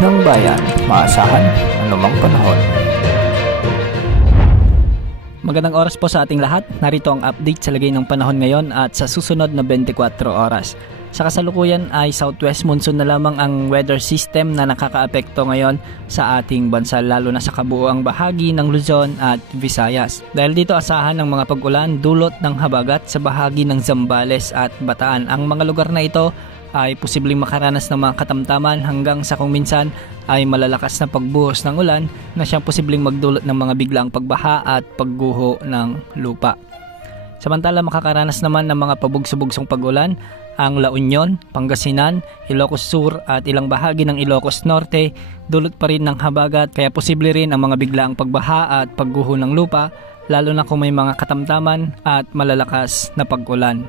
ng bayan, maasahan anumang panahon. Magandang oras po sa ating lahat. Narito ang update sa lagay ng panahon ngayon at sa susunod na 24 oras. Sa kasalukuyan ay southwest monsoon na lamang ang weather system na nakakaapekto ngayon sa ating bansa, lalo na sa kabuuang bahagi ng Luzon at Visayas. Dahil dito asahan ng mga pag-ulan dulot ng habagat sa bahagi ng Zambales at Bataan. Ang mga lugar na ito ay posibleng makaranas ng mga katamtaman hanggang sa kung minsan ay malalakas na pagbuhos ng ulan na siyang posibleng magdulot ng mga biglaang pagbaha at pagguho ng lupa. Samantala makakaranas naman ng mga pabugsong pag-ulan ang La Union, Pangasinan, Ilocos Sur at ilang bahagi ng Ilocos Norte. Dulot pa rin ng habagat kaya posible rin ang mga biglaang pagbaha at pagguho ng lupa, lalo na kung may mga katamtaman at malalakas na pag-ulan.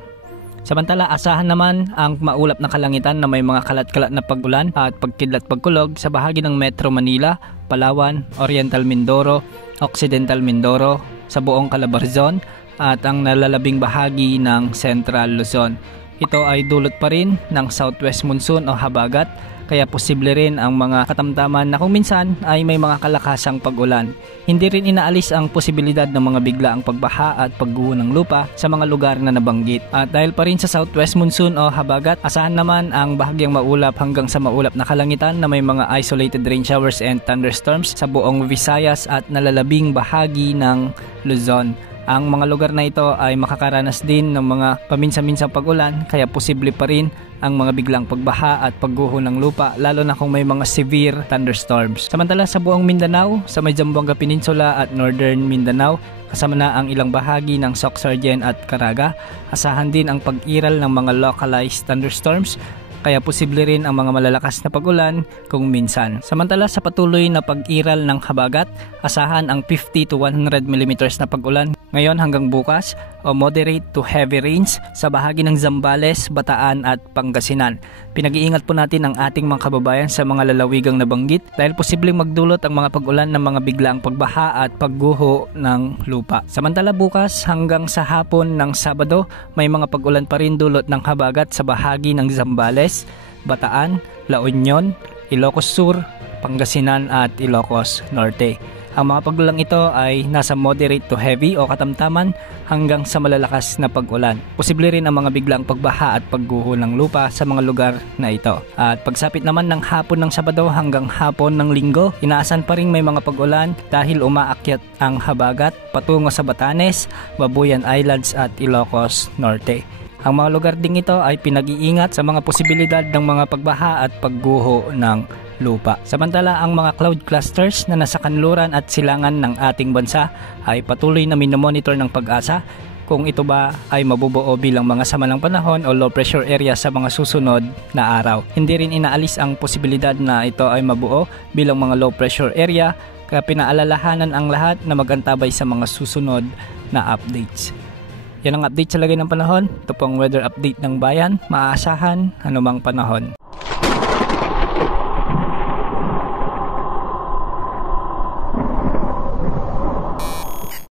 Samantala, asahan naman ang maulap na kalangitan na may mga kalat-kalat na pag-ulan at pagkidlat-pagkulog sa bahagi ng Metro Manila, Palawan, Oriental Mindoro, Occidental Mindoro, sa buong Calabarzon at ang nalalabing bahagi ng Central Luzon. Ito ay dulot pa rin ng southwest monsoon o habagat, kaya posible rin ang mga katamtaman na kung minsan ay may mga kalakasang pag-ulan. Hindi rin inaalis ang posibilidad ng mga biglaang pagbaha at pagguho ng lupa sa mga lugar na nabanggit. At dahil pa rin sa southwest monsoon o habagat, asahan naman ang bahagyang maulap hanggang sa maulap na kalangitan na may mga isolated rain showers and thunderstorms sa buong Visayas at nalalabing bahagi ng Luzon. Ang mga lugar na ito ay makakaranas din ng mga paminsan-minsang pag-ulan, kaya posible pa rin ang mga biglang pagbaha at pagguho ng lupa, lalo na kung may mga severe thunderstorms. Samantala sa buong Mindanao, sa may Zamboanga Peninsula at Northern Mindanao, kasama na ang ilang bahagi ng Soc-Sargen at Caraga, asahan din ang pag-iral ng mga localized thunderstorms, kaya posible rin ang mga malalakas na pag-ulan kung minsan. Samantala sa patuloy na pag-iral ng habagat, asahan ang 50 to 100 mm na pag-ulan ngayon hanggang bukas o moderate to heavy rains sa bahagi ng Zambales, Bataan at Pangasinan. Pinag-iingat po natin ang ating mga kababayan sa mga lalawigang nabanggit dahil posibleng magdulot ang mga pag-ulan ng mga biglaang pagbaha at pagguho ng lupa. Samantala bukas hanggang sa hapon ng Sabado, may mga pag-ulan pa rin dulot ng habagat sa bahagi ng Zambales, Bataan, La Union, Ilocos Sur, Pangasinan at Ilocos Norte. Ang mga pag-ulang ito ay nasa moderate to heavy o katamtaman hanggang sa malalakas na pag-ulan. Posible rin ang mga biglang pagbaha at pagguho ng lupa sa mga lugar na ito. At pagsapit naman ng hapon ng Sabado hanggang hapon ng Linggo, inaasan pa rin may mga pag-ulan dahil umaakyat ang habagat patungo sa Batanes, Babuyan Islands at Ilocos Norte. Ang mga lugar ding ito ay pinag-iingat sa mga posibilidad ng mga pagbaha at pagguho ng lupa. Samantala, ang mga cloud clusters na nasa kanluran at silangan ng ating bansa ay patuloy na minomonitor ng Pag-asa kung ito ba ay mabubuo bilang mga samalang panahon o low pressure area sa mga susunod na araw. Hindi rin inaalis ang posibilidad na ito ay mabuo bilang mga low pressure area, kaya pinaalalahanan ang lahat na mag-antabay sa mga susunod na updates. Yan ang update sa lagay ng panahon. Ito pong weather update ng bayan, maaasahan anumang panahon.